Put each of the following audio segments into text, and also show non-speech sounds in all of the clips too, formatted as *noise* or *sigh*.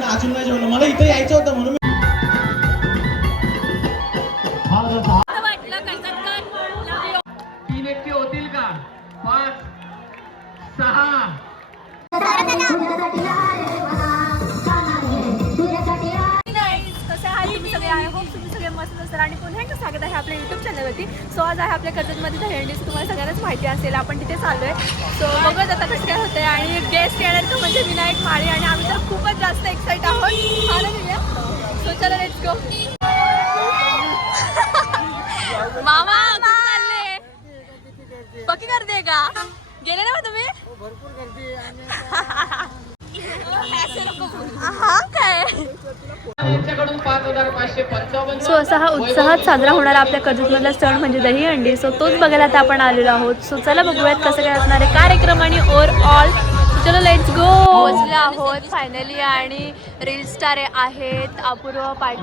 ना अजून नाही जेवलं. मला इथं यायचं होतं म्हणून आज आहे आपल्या कर्जतमध्ये दहीहंडीचं तुम्हाला सगळ्यांनाच माहिती असेल. आपण तिथे चालू आहे सो बघत आता कसं काय होतंय. आणि गेस्ट येणार म्हणजे विनायक माळी. आणि आम्ही तर खूपच जास्त एक्साइट आहोत. सो चला लेट्स गो *laughs* मामा चालले? पक्की करते का? गेले ना तुम्ही? हा काय *laughs* सो असा हा उत्साहात साजरा होणारा आपल्या कर्जतमधला सण म्हणजे दहीहंडी सो तोच बघायला आता आपण आलेलो आहोत. सो चला बघूयात कसं काय असणार आहे कार्यक्रम आणि ओव्हरऑल चलो लेट्स गो पोहोचले आहोत फायनली आणि रील स्टार आहेत. अपूर्व पाटील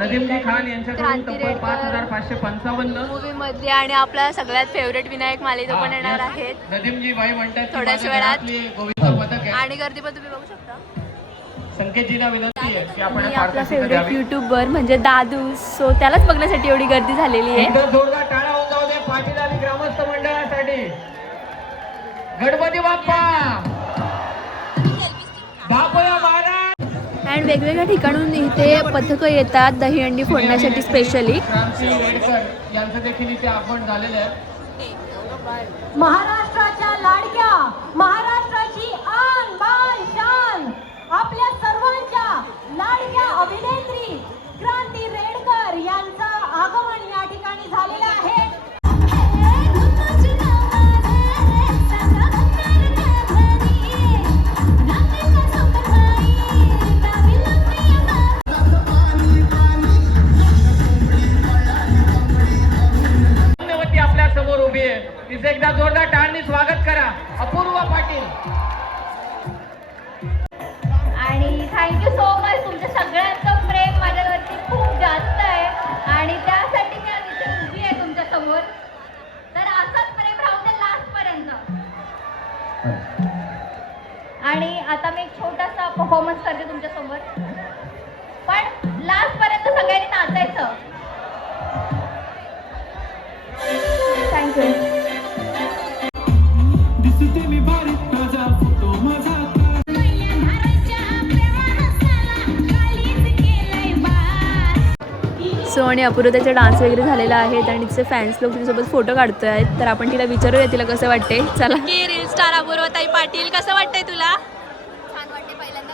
मूवी मध्ये आणि आपला सगळ्यात फेवरेट विनायक माले तो पण येणार आहेत. थोड्याच वेळात. आणि गर्दी पण तुम्ही बघू शकता. संकेतजीला विनंती आहे की आपण आपला फेवरेट. युट्यूबर म्हणजे दादू. सो त्यालाच बघण्यासाठी एवढी गर्दी झालेली आहे. जोरदार टाळा होऊन जाऊ दे पाटील आणि ग्रामस्थ मंडळासाठी. गणपती बाप्पा! बापया महाराज! अँड वेगवेगळ्या ठिकाणून इथे पथकं येतात दहीहंडी फोडण्यासाठी स्पेशली यांचं देखील इथे आगमन झालेलं आहे. जोरदार टाळणी स्वागत करा. अपूर्वा पाटील. आणि थँक्यू सो मच तुमच्या सगळ्यांचं प्रेम माझ्यावरती खूप जास्त आहे. आणि त्यासाठी मी आज इथे उभी आहे तुमच्यासमोर तर असंच प्रेम राहू दे लास्ट पर्यंत आणि आता मी एक छोटासा परफॉर्मन्स करते तुमच्यासमोर पण लास्ट पर्यंत सगळ्यांनी नाचायचं. थँक्यू सो आणि अपूर्व त्याचे डान्स वगैरे झालेला आहेत आणि तिचे फॅन्स लोक तिच्यासोबत फोटो काढतोय. आहेत तर आपण तिला विचारूया तिला कसं वाटते चला. की रील स्टार अपूर्वताई पाटील कसं वाटतंय तुला? छान वाटते पहिल्यांदा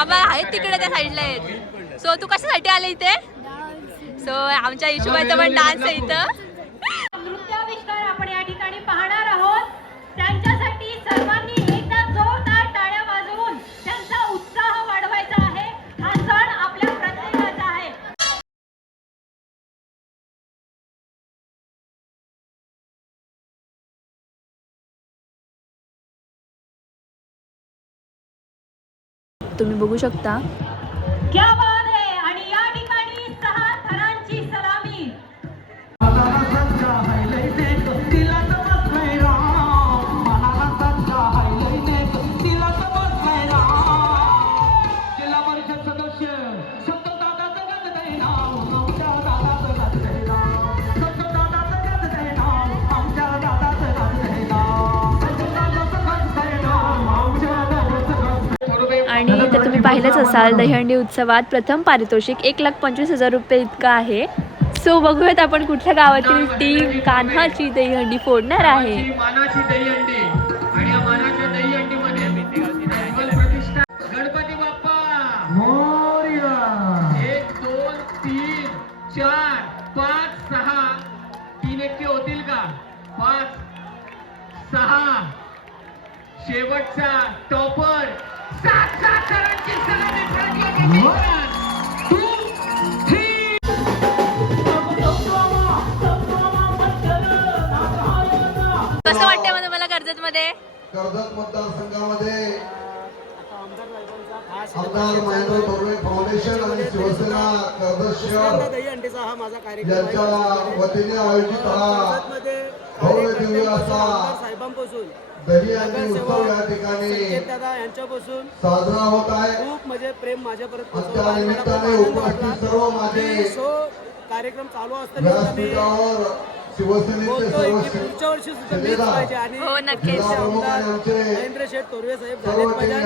बाबा आहेत तिकडे त्या साईडला आहेत. सो तू कशासाठी आले इथे? सो आमच्या हिशोबाचा पण डान्स आहे इथं. तुम्ही बघू शकता. आणि ते तुम्ही पाहिलंच असाल दहीहंडी उत्सवात प्रथम पारितोषिक एक लाख पंचवीस हजार रुपये इतकं आहे. सो बघूयात आपण कुठल्या गावातील टीम कान्हाची दहीहंडी फोडणार आहे. गावाची मानाची मध्ये कर्जत मतदारसंघामध्ये आमदार महेंद्र फाउंडेशन आणि शिवसेना कर्जत शहर हा. यांच्या वतीने आयोजित हा भव्य दिव्य असा साहेबांपासून दही आणि उत्सव या ठिकाणी साजरा होत आहे खूप म्हणजे प्रेम माझ्यापर्यंत. त्या निमित्ताने उपस्थित. सर्व माझे कार्यक्रम चालू असताना हो, नक्कीच. शेठ साहेब झालेच पाहिजे आणि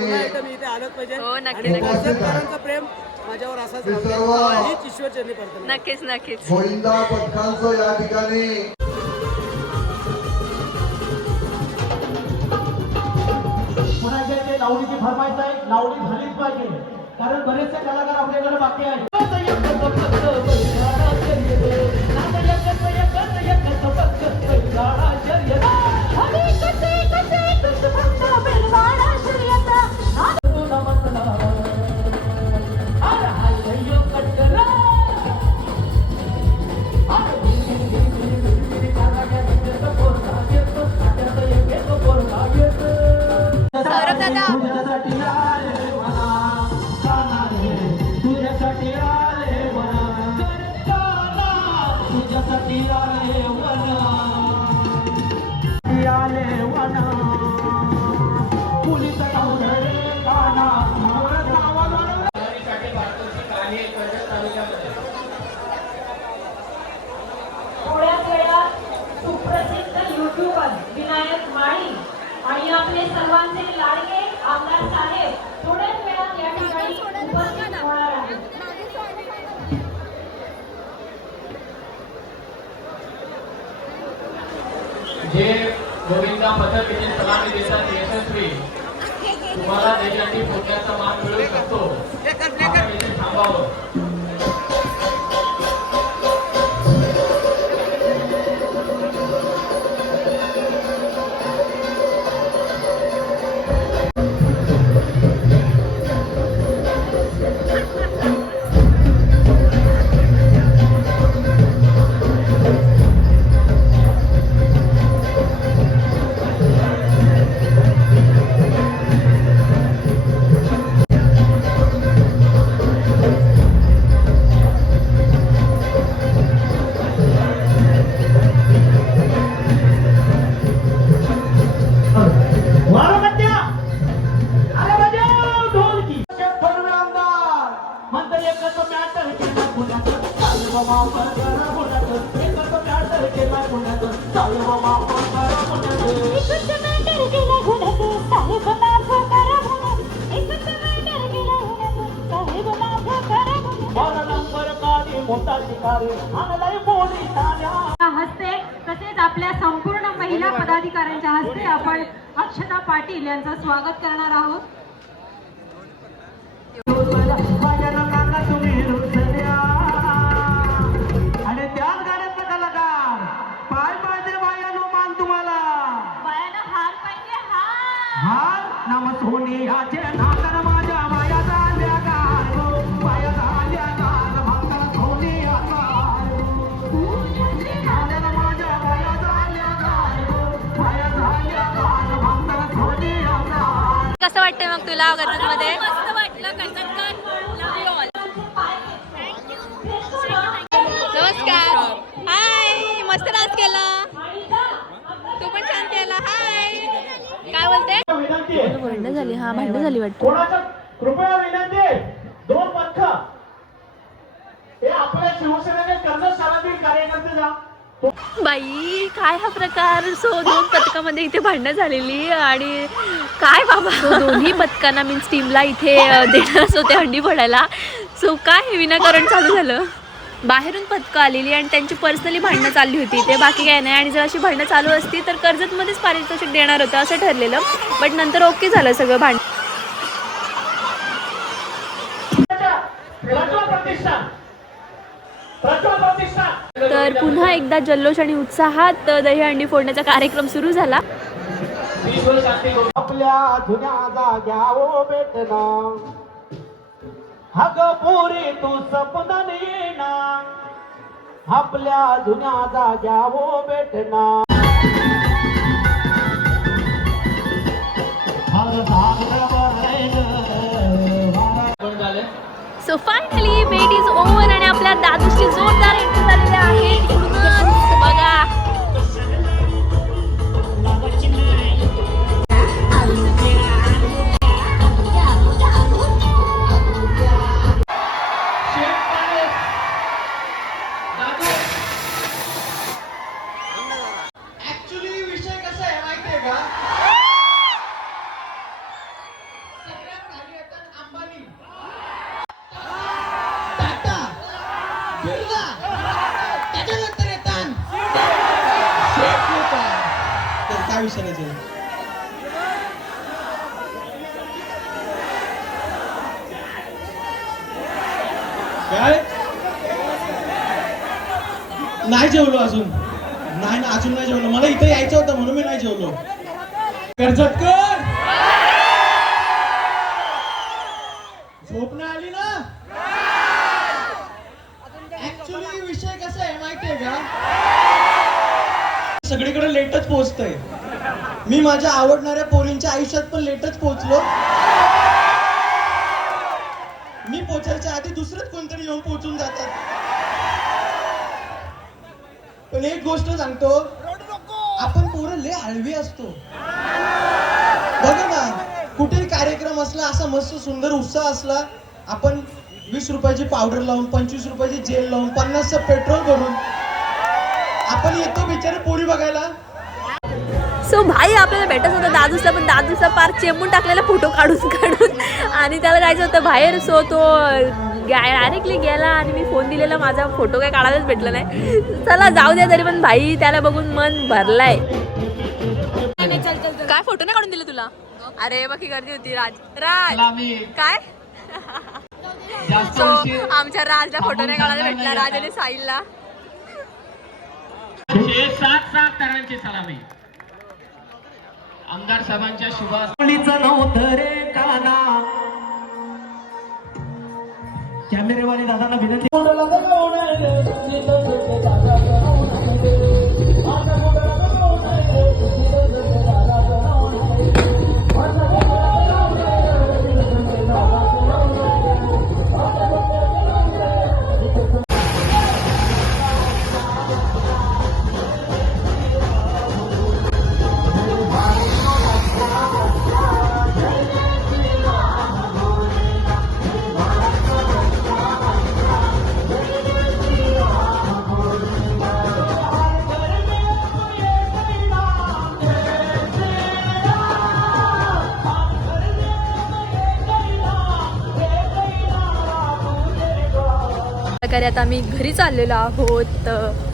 पुन्हा एकदा मी इथे आलंच पाहिजे. हो, नक्की, नक्की. प्रेम माझ्यावर असाच हीच ईश्वरचरणी नक्कीच नक्कीच. गोविंदा या ठिकाणी. लावणीची फरमाईश आहे लावणी झालीच पाहिजे. कारण बरेचसे कलाकार आपल्याकडे बाकी आहेत. सौरभ पद्धतीने सलामी देतात यशस्वी तुम्हाला देशाची फोटोचा मान मिळू शकतो. थांबावं. हस्ते तसेच आपल्या संपूर्ण महिला पदाधिकाऱ्यांच्या हस्ते आपण अक्षता पाटील यांचं स्वागत करणार आहोत. मग तुला कर्जत मध्ये? मस्त वाटलं नमस्कार. हाय मस्त डान्स केला. तू पण छान केला. हाय काय बोलते? भांडण झाली. हा भांडण झाली वाटतं. कोणाचं कृपया विनंती आहे. दोन पक्ष हे आपल्या शिवसेनेचे कर्जत शहरातील कार्यकर्ते जा. बाई काय हा प्रकार? सो दोन पथकामध्ये इथे भांडणं झालेली आणि काय बाबा? दोन्ही पथकांना मीन्स टीमला इथे अ, देणारच होते हंडी फोडायला. सो काय हे विनाकारण चालू झालं? बाहेरून पथकं आलेली आणि त्यांची पर्सनली भांडणं चालली होती. ते बाकी काय नाही. आणि जर अशी भांडणं चालू असती तर कर्जतमध्येच पारितोषिक देणार होतं असं ठरलेलं. बट नंतर ओके झालं सगळं भांडण. पुन्हा एकदा जल्लोष आणि उत्साहात दहीहंडी फोडण्याचा कार्यक्रम सुरू झाला. आपल्या जुन्या जाग्या ओ भेटना हग पोरी तू सपनान येना आपल्या जुन्या जाग्या ओ भेटना हर भाग so finally wait is over आणि आपल्या दादूची जोरदार एंट्री झालेली आहे. पूर्ण काय? नाही जेवलो अजून. नाही ना अजून नाही जेवलो. मला इथे यायचं होतं म्हणून मी नाही जेवलो. कर्जतकर झोप नाही आली ना? ऍक्च्युली विषय कसा आहे माहितीये का? सगळीकडे लेटच पोहोचतंय. मी माझ्या आवडणाऱ्या पोरींच्या आयुष्यात पण लेटच पोहोचलो. दुसरंच कोणतरी येऊन पोहोचून जातात. पण एक गोष्ट सांगतो आपण पोरं लय हळवी असतो. बघा ना कुठेही कार्यक्रम असला असा मस्त सुंदर उत्साह असला आपण वीस रुपयाची पावडर लावून पंचवीस रुपयाची जेल लावून पन्नासचं पेट्रोल भरून आपण येतो बिचारे पोरी बघायला. सो भाई आपल्याला भेटत होतं दादूसला पण दादूसला पार चेंबून टाकलेला फोटो काढून काढून. आणि त्याला जायचं होतं बाहेर सो तो डायरेक्टली गेला आणि मी फोन दिलेला माझा फोटो काय काढायलाच भेटला नाही. चला जाऊ द्या तरी पण भाई त्याला बघून मन भरलाय. काय फोटो नाही काढून दिले तुला? अरे बाकी गर्दी होती राज राज काय? सो आमच्या राजला फोटो नाही काढायला भेटला राज आणि साहिलला. सात सात तरांची सलामी. आमदार साहेबांच्या शुभास नव्हतं रे काना. कॅमेरेवाले दादांना विनंती प्रकारे आता आम्ही घरी चाललेलो आहोत.